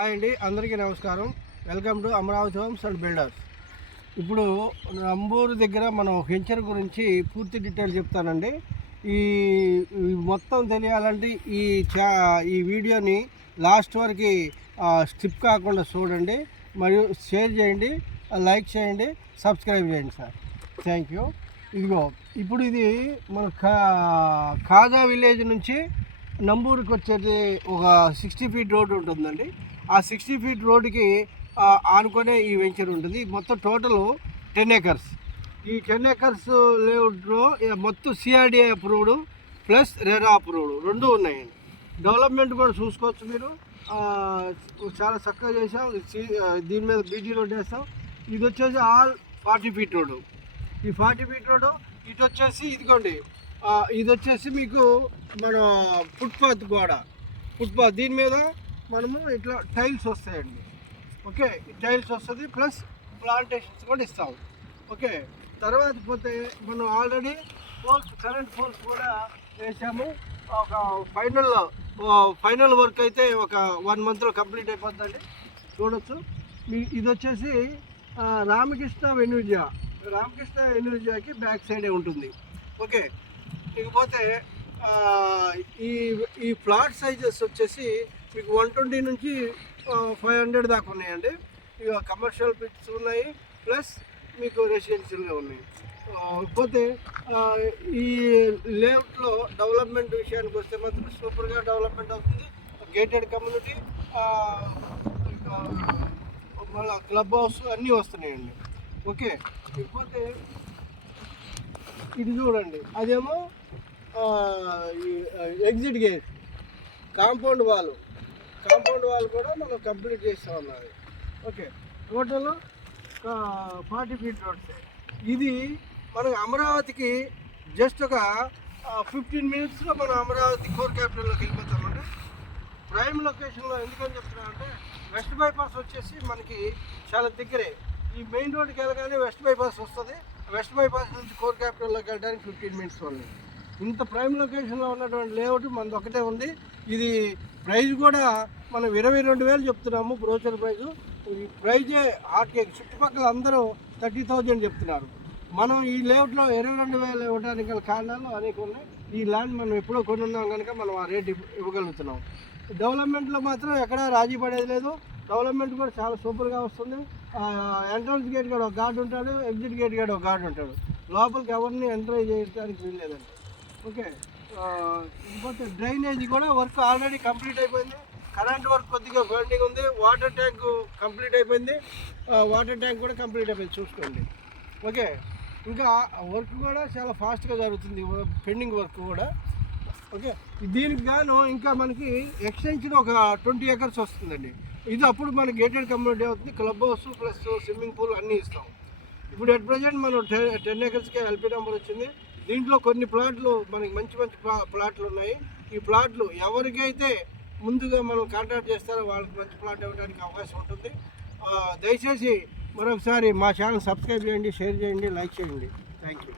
Hi అండి అందరికీ నమస్కారం. Welcome to Amaravati Homes and Builders. ఇప్పుడు నంబూరు దగ్గర మనం వెంచర్ గురించి పూర్తి డీటెయిల్ చెప్తానండి. ఈ మొత్తం తెలియాలంటే ఈ చా ఈ వీడియోని లాస్ట్ వరకు స్కిప్ కాకుండా చూడండి. మరియు షేర్ చేయండి లైక్ చేయండి సబ్స్క్రైబ్ చేయండి సార్. Thank you. ఇదిగో ఇప్పుడు ఇది మన కా కాజా విలేజ్ నుంచి నంబూరుకి వచ్చేది ఒక సిక్స్టీ ఫీట్ రోడ్ ఉంటుందండి. ఆ సిక్స్టీ ఫీట్ రోడ్డుకి ఆనుకునే ఈ వెంచర్ ఉంటుంది. మొత్తం టోటల్ టెన్ ఏకర్స్. ఈ టెన్ ఏకర్స్ లేఅవుట్లో మొత్తం CRDA approved plus RERA approved రెండు ఉన్నాయండి డెవలప్మెంట్ కూడా చూసుకోవచ్చు మీరు. చాలా చక్కగా చేసాం దీని మీద బీటీ రోడ్ వేస్తాం. ఇది వచ్చేసి ఆల్ ఫార్టీ ఫీట్ రోడ్ ఈ ఫార్టీ ఫీట్ రోడ్డు ఇటు వచ్చేసి ఇదిగోండి. ఇది వచ్చేసి మీకు మన ఫుట్పాత్ గోడ. ఫుట్పాత్ దీని మీద మనము ఇట్లా టైల్స్ వస్తాయండి. ఓకే టైల్స్ వస్తుంది ప్లస్ ప్లాంటేషన్స్ కూడా ఇస్తాం ఓకే తర్వాత పోతే మనం ఆల్రెడీ పోల్స్ కరెంట్ పోల్స్ కూడా వేసాము. ఒక ఫైనల్ ఫైనల్ వర్క్ అయితే ఒక వన్ మంత్లో కంప్లీట్ అయిపోతుందండి చూడొచ్చు. ఇది వచ్చేసి రామకృష్ణ వెనుజా. రామకృష్ణ వెనుజాకి బ్యాక్ సైడే ఉంటుంది. ఓకే ఇకపోతే ఈ ఈ ప్లాట్ సైజెస్ వచ్చేసి మీకు వన్ ట్వంటీ నుంచి ఫైవ్ హండ్రెడ్ దాకా ఉన్నాయండి. ఇక కమర్షియల్ పిట్స్ ఉన్నాయి ప్లస్ మీకు రెసిడెన్షియల్గా ఉన్నాయి. పోతే ఈ లేఅవుట్లో డెవలప్మెంట్ విషయానికి వస్తే మాత్రం సూపర్గా డెవలప్మెంట్ అవుతుంది. గేటెడ్ కమ్యూనిటీ మళ్ళీ క్లబ్ హౌస్ అన్నీ వస్తున్నాయండి. ఓకే ఇకపోతే ఇది చూడండి. అదేమో exit gate compound wall compound wall కూడా మనం కంప్లీట్ చేస్తాం అన్నది okay total forty feet roads ఇది మనకు అమరావతికి జస్ట్ ఒక ఫిఫ్టీన్ మినిట్స్లో మనం అమరావతి కోర్ క్యాపిటల్లోకి వెళ్ళిపోతామండి ప్రైమ్ లొకేషన్లో ఎందుకని చెప్తున్నానంటే వెస్ట్ బైపాస్ వచ్చేసి మనకి చాలా దగ్గరే. ఈ మెయిన్ రోడ్కి వెళ్ళగానే వెస్ట్ బైపాస్ వస్తుంది. వెస్ట్ బైపాస్ నుంచి కోర్ క్యాపిటల్లోకి వెళ్ళడానికి ఫిఫ్టీన్ మినిట్స్ వాళ్ళు ఇంత ప్రైమ్ లొకేషన్లో ఉన్నటువంటి లేఅవుట్ మనది ఒకటే ఉంది. ఇది ప్రైజ్ కూడా మనం ఇరవై రెండు వేలు చెప్తున్నాము బ్రోచర్ ప్రైజ్. ఈ ప్రైజే ఆర్కే చుట్టుపక్కల అందరూ థర్టీ థౌజండ్ చెప్తున్నారు. మనం ఈ లేఅవుట్లో ఇరవై రెండు వేలు ఇవ్వడానికి గల కారణాలు అనేక ఉన్నాయి. ఈ ల్యాండ్ మనం ఎప్పుడో కొనున్నాం కనుక మనం ఆ రేట్ ఇవ్వగలుగుతున్నాం. డెవలప్మెంట్లో మాత్రం ఎక్కడా రాజీ పడేది లేదు. డెవలప్మెంట్ కూడా చాలా సూపర్గా వస్తుంది. ఎంట్రన్స్ గేట్ కూడా ఒక గార్డ్ ఉంటాడు ఎగ్జిట్ గేట్ కూడా ఒక గార్డ్ ఉంటాడు. లోపలికి ఎవరిని ఎంటర్ చేయడానికి వీల్లేదండి. ఓకే. ఆ, ఇంకోటి డ్రైనేజ్ కూడా వర్క్ ఆల్రెడీ కంప్లీట్ అయిపోయింది. కరెంట్ వర్క్ కొద్దిగా పెండింగ్ ఉంది. వాటర్ ట్యాంక్ కంప్లీట్ అయిపోయింది. వాటర్ ట్యాంక్ కూడా కంప్లీట్ అయిపోయింది. చూసుకోండి. ఓకే. ఇంకా వర్క్ కూడా చాలా ఫాస్ట్గా జరుగుతుంది. పెండింగ్ వర్క్ కూడా. ఓకే. దీనికి గాను ఇంకా మనకి ఎక్స్టెన్షన్ ఒక ట్వంటీ ఏకర్స్ వస్తుందండి. ఇది అప్పుడు మనకి గేటెడ్ కమ్యూనిటీ అవుతుంది. Club house plus swimming pool అన్నీ ఇస్తాం. ఇప్పుడు అట్ ప్రజెంట్ మనం టెన్ ఏకర్స్కి ఎల్పీ నెంబర్ వచ్చింది. దీంట్లో కొన్ని ప్లాట్లు మనకి మంచి మంచి ప్లా- ప్లాట్లు ఉన్నాయి. ఈ ప్లాట్లు ఎవరికైతే ముందుగా మనం కాంటాక్ట్ చేస్తారో వాళ్ళకి మంచి ప్లాట్ ఇవ్వడానికి అవకాశం ఉంటుంది. దయచేసి మరొకసారి మా ఛానల్ సబ్స్క్రైబ్ చేయండి షేర్ చేయండి లైక్ చేయండి. Thank you